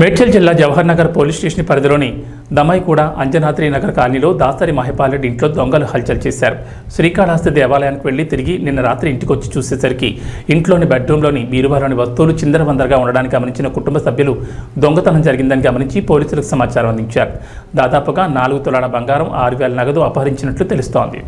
మేడ్చల్ జిల్లా Jawahar Nagar police station పరిధిలోని దమైగూడ అంజనాద్రి నగర్ కాలనీలో దాసరి మహిపాలరెడ్డి ఇంట్లో దొంగలు హల్చల్ చేశారు. శ్రీకాళహస్తి దేవాలయానికి వెళ్లి తిరిగి నిన్న రాత్రి ఇంటికి వచ్చి చూసేసరికి ఇంట్లోని బెడ్రూమ్లోని బీరువాలోని వస్తువులు చిందరవందరగా ఉండడానికి గమనించిన కుటుంబ సభ్యులు దొంగతనం జరిగిందని గమనించి పోలీసులకు సమాచారం అందించారు. దాదాపుగా 4 తులాల బంగారం, 6,000 నగదు అపహరించినట్లు తెలుస్తోంది.